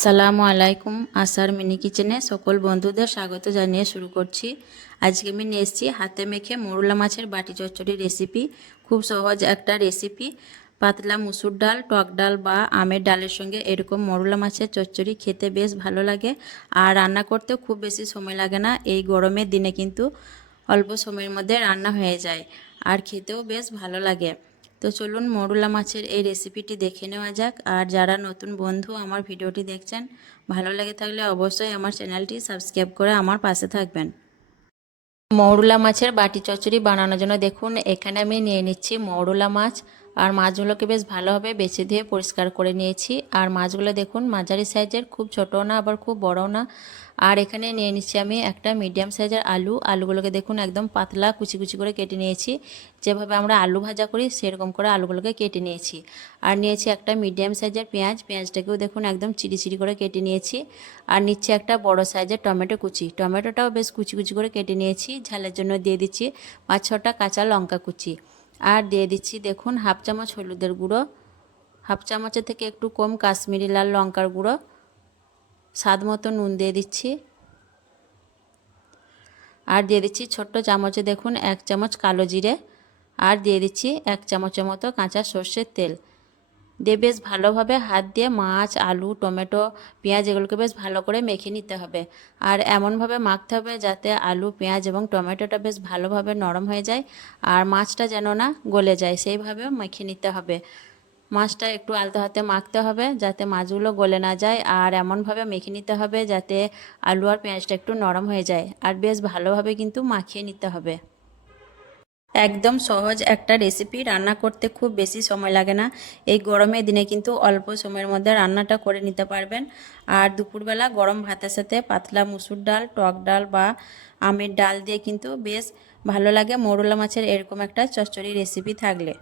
আসসালামু আলাইকুম, আসার মিনি কিচেনে সকল বন্ধুদের স্বাগত জানিয়ে শুরু করছি। আজকে আমি নিয়ে এসেছি হাতে মেখে মোরলা মাছের বাটি চচ্চড়ি রেসিপি খুব সহজ একটা রেসিপি পাতলা মুসুর ডাল, টক ডাল বা আমের ডালের সঙ্গে এরকম মোরলা মাছের চচ্চড়ি খেতে বেশ ভালো লাগে। আর রান্না করতেও খুব বেশি সময় লাগে না, এই গরমের দিনে কিন্তু অল্প সময়ের মধ্যে রান্না হয়ে যায়। আর খেতেও বেশ ভালো লাগে। তো চলুন মরুলা মাছের এই রেসিপিটি দেখে নেওয়া যাক। আর যারা নতুন বন্ধু আমার ভিডিওটি দেখছেন, ভালো লাগে থাকলে অবশ্যই আমার চ্যানেলটি সাবস্ক্রাইব করে আমার পাশে থাকবেন। মৌরুলা মাছের বাটি চচ্চড়ি বানানোর জন্য দেখুন, এখানে আমি নিয়ে নিচ্ছি মৌরুলা মাছ। আর মাছগুলোকে বেশ ভালোভাবে বেছে দিয়ে পরিষ্কার করে নিয়েছি। আর মাছগুলো দেখুন, মাঝারি সাইজের, খুব ছোটো না, আবার খুব বড় না। আর এখানে নিয়ে নিচ্ছি আমি একটা মিডিয়াম সাইজের আলু। আলুগুলোকে দেখুন, একদম পাতলা, কুচি কুচি করে কেটে নিয়েছি। যেভাবে আমরা আলু ভাজা করি, সেরকম করে আলুগুলোকে কেটে নিয়েছি। আর নিয়েছি একটা মিডিয়াম সাইজের পেঁয়াজ। পেঁয়াজটাকেও দেখুন, একদম চিরি চিরি করে কেটে নিয়েছি। আর নিচ্ছে একটা বড় সাইজের টমেটো কুচি। টমেটোটাও বেশ কুচি কুচি করে কেটে নিয়েছি। ঝালের জন্য দিয়ে দিচ্ছি পাঁচ ছটা কাঁচা লঙ্কা কুচি। আর দিয়ে দিচ্ছি দেখুন হাফ চামচ হলুদের গুঁড়ো, হাফ চামচের থেকে একটু কম কাশ্মীরি লাল লঙ্কার গুঁড়ো, স্বাদ মতো নুন দিয়ে দিচ্ছি। আর দিয়ে দিচ্ছি ছোট্ট চামচে দেখুন এক চামচ কালো জিরে, আর দিয়ে দিচ্ছি এক চামচের মতো কাঁচা সর্ষের তেল। দিয়ে বেশ ভালোভাবে হাত দিয়ে মাছ, আলু, টমেটো, পেঁয়াজ এগুলোকে বেশ ভালো করে মেখে নিতে হবে। আর এমনভাবে মাখতে হবে যাতে আলু, পেঁয়াজ এবং টমেটোটা বেশ ভালোভাবে নরম হয়ে যায় আর মাছটা যেন না গলে যায় সেইভাবে মেখে নিতে হবে। মাছটা একটু আলতো হাতে মাখতে হবে যাতে মাছগুলো গলে না যায় আর এমনভাবে মেখে নিতে হবে যাতে আলু আর পেঁয়াজটা একটু নরম হয়ে যায়। আর বেশ ভালোভাবে কিন্তু মাখিয়ে নিতে হবে। একদম সহজ একটা রেসিপি রান্না করতে খুব বেশি সময় লাগে না। এই গরমের দিনে কিন্তু অল্প সময়ের মধ্যে রান্নাটা করে নিতে পারবেন। আর দুপুরবেলা গরম ভাতের সাথে পাতলা মুসুর ডাল, টক ডাল বা আমের ডাল দিয়ে কিন্তু বেশ ভালো লাগে। মোরলা মাছের এরকম একটা চচ্চড়ি রেসিপি থাকলে।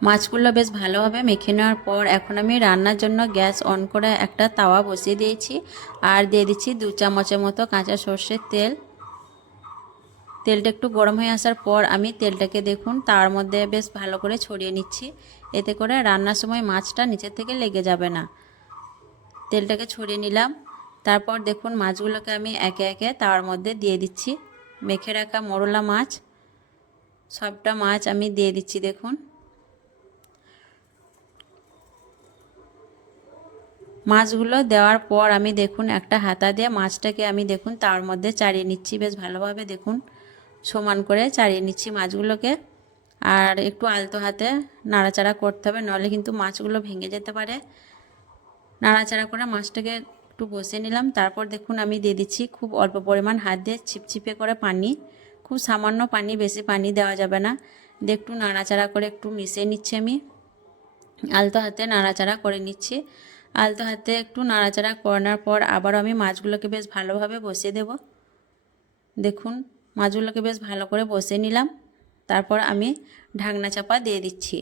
মাছগুলো বেশ ভালোভাবে মেখে নেওয়ার পর এখন আমি রান্নার জন্য গ্যাস অন করে একটা তাওয়া বসিয়ে দিয়েছি। আর দিয়ে দিচ্ছি দু চামচের মতো কাঁচা সর্ষের তেল। তেলটা একটু গরম হয়ে আসার পর আমি তেলটাকে দেখুন, তার মধ্যে বেশ ভালো করে ছড়িয়ে নিচ্ছি। এতে করে রান্নার সময় মাছটা নিচের থেকে লেগে যাবে না। তেলটাকে ছড়িয়ে নিলাম। তারপর দেখুন, মাছগুলোকে আমি একে একে তার মধ্যে দিয়ে দিচ্ছি। মেখে রাখা মরলা মাছ, সবটা মাছ আমি দিয়ে দিচ্ছি দেখুন। মাছগুলো দেওয়ার পর আমি দেখুন, একটা হাতা দিয়ে মাছটাকে আমি দেখুন, তার মধ্যে চাড়িয়ে নিচ্ছি। বেশ ভালোভাবে দেখুন সমান করে চাড়িয়ে নিচ্ছি মাছগুলোকে। আর একটু আলতো হাতে নাড়াচাড়া করতে হবে নাহলে কিন্তু মাছগুলো ভেঙে যেতে পারে। নাড়াচাড়া করে মাছটাকে একটু বসে নিলাম। তারপর দেখুন আমি দিয়ে দিচ্ছি খুব অল্প পরিমাণ হাত দিয়ে ছিপছিপে করে পানি। খুব সামান্য পানি, বেশি পানি দেওয়া যাবে না। দিয়ে একটু নাড়াচাড়া করে একটু মিশিয়ে নিচ্ছি আমি। আলতো হাতে নাড়াচাড়া করে নিচ্ছি। আলতো হাতে একটু নাড়াচাড়া করানোর পর আবারও আমি মাছগুলোকে বেশ ভালোভাবে বসিয়ে দেব। দেখুন মাছগুলোকে বেশ ভালো করে বসে নিলাম। তারপর আমি ঢাকনা চাপা দিয়ে দিচ্ছি।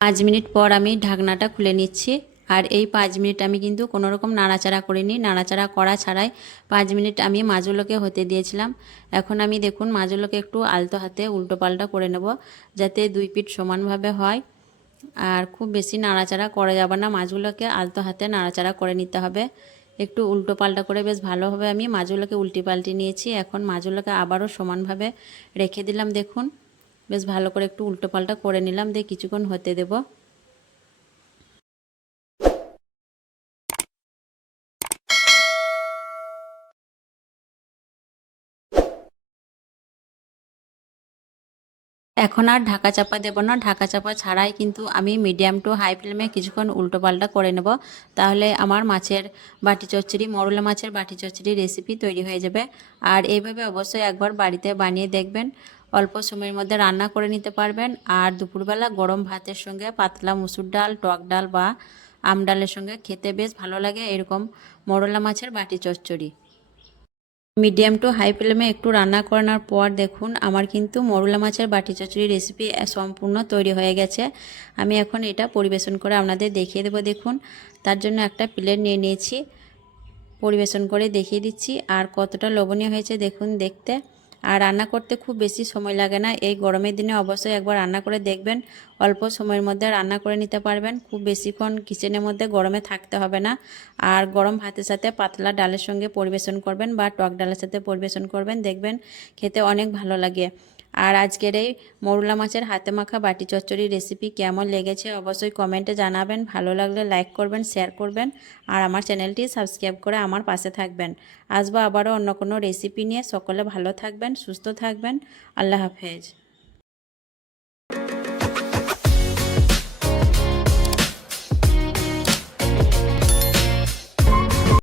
পাঁচ মিনিট পর আমি ঢাকনাটা খুলে নিচ্ছি। আর এই পাঁচ মিনিট আমি কিন্তু কোনো রকম নাড়াচাড়া করিনি। নাড়াচাড়া করা ছাড়াই পাঁচ মিনিট আমি মাছগুলোকে হতে দিয়েছিলাম। এখন আমি দেখুন মাছগুলোকে একটু আলতো হাতে উল্টো পাল্টা করে নেব যাতে দুই পিঠ সমানভাবে হয়। আর খুব বেশি নাড়াচাড়া করা যাবে না। মাছগুলোকে আলতো হাতে নাড়াচাড়া করে নিতে হবে। একটু উল্টো পাল্টা করে বেশ ভালোভাবে আমি মাছগুলোকে উল্টি পাল্টি নিয়েছি। এখন মাছগুলোকে আবারও সমানভাবে রেখে দিলাম, দেখুন। বেশ ভালো করে একটু উল্টো পাল্টা করে নিলাম, দিয়ে কিছুক্ষণ হতে দেবো। এখন আর ঢাকা চাপা দেবো না। ঢাকা চাপা ছাড়াই কিন্তু আমি মিডিয়াম টু হাই ফ্লেমে কিছুক্ষণ উল্টো পাল্টা করে নেব। তাহলে আমার মাছের বাটি চচ্চড়ি, মরলা মাছের বাটি চচ্চড়ি রেসিপি তৈরি হয়ে যাবে। আর এইভাবে অবশ্যই একবার বাড়িতে বানিয়ে দেখবেন। অল্প সময়ের মধ্যে রান্না করে নিতে পারবেন। আর দুপুরবেলা গরম ভাতের সঙ্গে পাতলা মুসুর ডাল, টক ডাল বা আম ডালের সঙ্গে খেতে বেশ ভালো লাগে। এরকম মরলা মাছের বাটি চচ্চড়ি। মিডিয়াম টু হাই ফ্লেমে একটু রান্না করানোর পর দেখুন, আমার কিন্তু মরুলা মাছের বাটি চচড়ি রেসিপি সম্পূর্ণ তৈরি হয়ে গেছে। আমি এখন এটা পরিবেশন করে আপনাদের দেখিয়ে দেবো, দেখুন। তার জন্য একটা প্লেট নিয়ে নিয়েছি, পরিবেশন করে দেখিয়ে দিচ্ছি। আর কতটা লবণীয় হয়েছে, দেখুন, দেখতে। আর রান্না করতে খুব বেশি সময় লাগে না। এই গরমের দিনে অবশ্যই একবার রান্না করে দেখবেন। অল্প সময়ের মধ্যে রান্না করে নিতে পারবেন। খুব বেশিক্ষণ কিচেনের মধ্যে গরমে থাকতে হবে না। আর গরম ভাতের সাথে পাতলা ডালের সঙ্গে পরিবেশন করবেন বা টক ডালের সাথে পরিবেশন করবেন। দেখবেন খেতে অনেক ভালো লাগে। আর আজকের এই মরুলা মাছের হাতে মাখা বাটি চচ্চড়ি রেসিপি কেমন লেগেছে অবশ্যই কমেন্টে জানাবেন। ভালো লাগলে লাইক করবেন শেয়ার করবেন আর আমার চ্যানেলটি সাবস্ক্রাইব করে আমার পাশে থাকবেন। আসব আবারও অন্য কোনো রেসিপি নিয়ে। সকলে ভালো থাকবেন, সুস্থ থাকবেন। আল্লাহ হাফেজ।